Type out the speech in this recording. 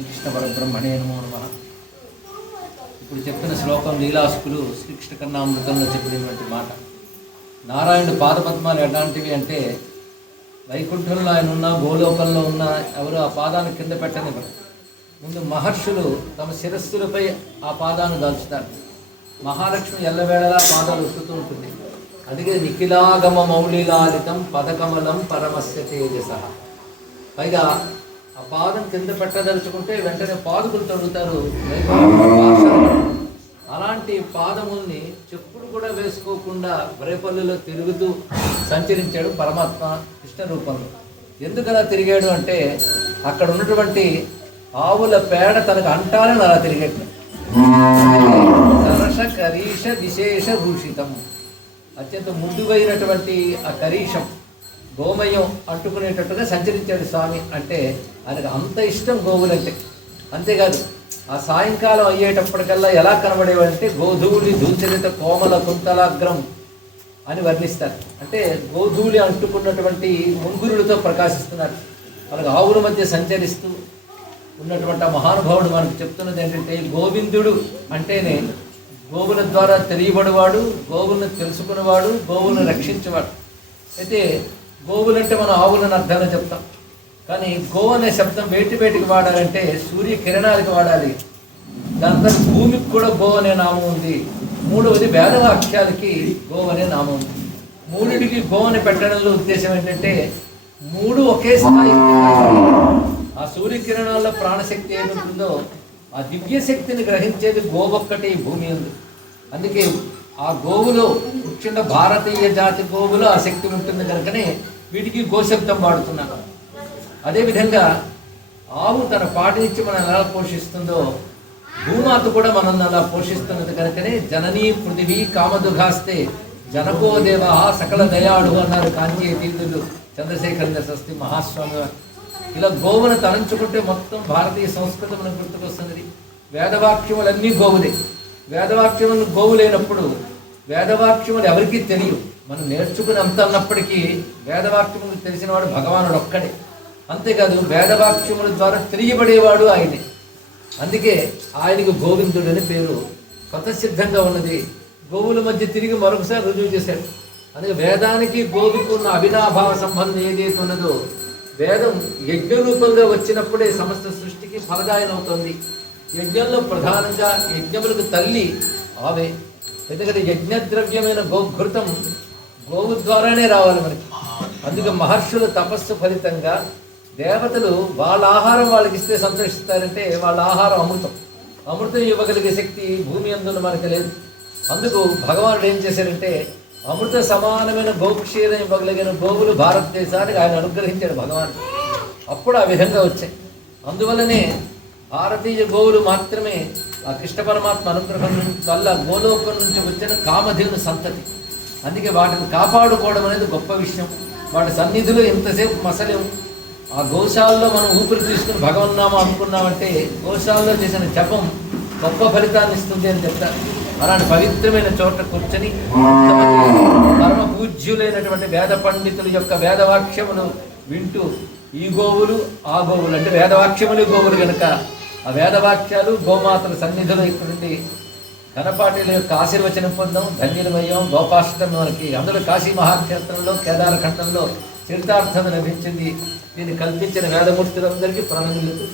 శ్రీకృష్ణ పరబ్రహ్మణే నమో నమః. ఇప్పుడు చెప్పిన శ్లోకం లీలాసుకులు శ్రీకృష్ణ కర్ణామృతంలో చెప్పినటువంటి మాట. నారాయణుడు పాదపద్మాలు ఎలాంటివి అంటే వైకుంఠంలో ఆయన ఉన్న భూలోకంలో ఉన్న ఎవరు ఆ పాదాన్ని కింద పెట్టనివ్వరు. ముందు మహర్షులు తమ శిరస్సులపై ఆ పాదాన్ని దాల్చుతారు. మహాలక్ష్మి ఎల్లవేళలా పాదాలు ఒత్తుతూ ఉంటుంది. అందుకే నిఖిలాగమ మౌళిలాలితం పదకమలం పరమస్య తేజస. పైగా ఆ పాదం కింద పెట్టదలుచుకుంటే వెంటనే పాదుకులు తొడుగుతారు. అలాంటి పాదముల్ని చెప్పులు కూడా వేసుకోకుండా రేపల్లిలో తిరుగుతూ సంచరించాడు పరమాత్మ కృష్ణ రూపంలో. ఎందుకలా తిరిగాడు అంటే అక్కడ ఉన్నటువంటి ఆవుల పేడ తనకు అంటాలని అలా తిరిగేట. సరస కరీష విశేష భూషితం, అత్యంత ముందుగైనటువంటి ఆ కరీషం గోమయం అంటుకునేటట్టుగా సంచరించాడు స్వామి. అంటే ఆయనకు అంత ఇష్టం గోవులంటే. అంతేకాదు ఆ సాయంకాలం అయ్యేటప్పటికల్లా ఎలా కనబడేవంటే గోధూళి దూచరిత కోమల కుంతలాగ్రం అని వర్ణిస్తారు. అంటే గోధూళి అంటుకున్నటువంటి ముంగురులతో ప్రకాశిస్తున్నారు. మనకు ఆవుల మధ్య సంచరిస్తూ ఉన్నటువంటి ఆ మహానుభావుడు మనకు చెప్తున్నది ఏంటంటే గోవిందుడు అంటేనే గోవుల ద్వారా తెలియబడివాడు, గోవులను తెలుసుకునేవాడు, గోవులను రక్షించేవాడు. అయితే గోవులంటే మనం ఆవులను అర్థంగా చెప్తాం, కానీ గో అనే శబ్దం వేటికి వాడాలంటే సూర్యకిరణాలకు వాడాలి. దాని తర్వాత భూమికి కూడా గో అనే నామం ఉంది. మూడవది వేదవాక్యాలకి గో అనే నామం ఉంది. మూడిటికి గో అని పెట్టడంలో ఉద్దేశం ఏంటంటే మూడు ఒకే స్థాయి. ఆ సూర్యకిరణాల్లో ప్రాణశక్తి ఏముంటుందో ఆ దివ్యశక్తిని గ్రహించేది గోవొక్కటి భూమి ఉంది. అందుకే ఆ గోవులో ముఖ్యంగా భారతీయ జాతి గోవులో ఆ శక్తి ఉంటుంది కనుకనే వీటికి గోశబ్దం వాడుతున్నాను. అదేవిధంగా ఆవు తన పాటించి మనం ఎలా పోషిస్తుందో భూమాత కూడా మనల్ని అలా పోషిస్తున్నది కనుకనే జననీ పృథివీ కామదుఘాస్తే జనకో దేవ సకల దయాడు అన్నారు కాంచీ తీర్థులు చంద్రశేఖర స్వస్తి మహాస్వామి. ఇలా గోవును తలంచుకుంటే మొత్తం భారతీయ సంస్కృతి మనకు గుర్తుకొస్తుంది. వేదవాక్యములన్నీ గోవులే. వేదవాక్యములు గోవు లేనప్పుడు వేదవాక్యములు ఎవరికీ తెలియవు. మనం నేర్చుకుని అంత అన్నప్పటికీ వేదవాక్యములు తెలిసినవాడు భగవానుడు ఒక్కడే. అంతేకాదు వేదవాక్యముల ద్వారా తెలియబడేవాడు ఆయనే. అందుకే ఆయనకు గోవిందుడు అని పేరు స్వతసిద్ధంగా ఉన్నది. గోవుల మధ్య తిరిగి మరొకసారి రుజువు చేశాడు. అందుకే వేదానికి గోవుకు ఉన్న అవినాభావ సంబంధం ఏదైతే ఉన్నదో వేదం యజ్ఞ రూపంగా వచ్చినప్పుడే సమస్త సృష్టికి ఫలదాయనం అవుతుంది. యజ్ఞంలో ప్రధానంగా యజ్ఞములకు తల్లి ఆవే. ఎందుకంటే యజ్ఞద్రవ్యమైన గోఘృతం గోవు ద్వారానే రావాలి మనకి. అందుకే మహర్షుల తపస్సు ఫలితంగా దేవతలు వాళ్ళ ఆహారం వాళ్ళకి ఇస్తే సంతోషిస్తారంటే వాళ్ళ ఆహారం అమృతం. అమృతం ఇవ్వగలిగే శక్తి భూమి అందులో మనకి లేదు. అందుకు భగవానుడు ఏం చేశారంటే అమృత సమానమైన గోక్షీరం ఇవ్వగలిగిన గోవులు భారతదేశానికి ఆయన అనుగ్రహించాడు భగవాన్. అప్పుడు ఆ విధంగా వచ్చాయి. అందువల్లనే భారతీయ గోవులు మాత్రమే ఆ కృష్ణ పరమాత్మ అనుగ్రహం వల్ల గోలోకం నుంచి వచ్చిన కామధేను సంతతి. అందుకే వాటిని కాపాడుకోవడం అనేది గొప్ప విషయం. వాటి సన్నిధిలో ఎంతసేపు మసలేము. ఆ గోశాలలో మనం ఊపిరి తీసుకుని భగవన్నామా అనుకున్నామంటే గోశాలలో చేసిన జపం గొప్ప ఫలితాన్ని ఇస్తుంది అని చెప్తారు. అలాంటి పవిత్రమైన చోట కూర్చొని పరమ పూజ్యులైనటువంటి వేద పండితుల యొక్క వేదవాక్యములు వింటూ ఈ గోవులు ఆ గోవులు అంటే వేదవాక్యములు గోవులు కనుక ఆ వేదవాక్యాలు గోమాతల సన్నిధిలో ఇక్కడుండి ఘనపాటిల యొక్క ఆశీర్వచనం పొందాం. ధన్యులమయ్యాం. గోపాష్టమి మనకి అందులో కాశీ మహాక్షేత్రంలో కేదారఖండంలో చరితార్థం లభించింది. దీన్ని కల్పించిన వేదమూర్తులందరికీ ప్రణమిల్లుతూ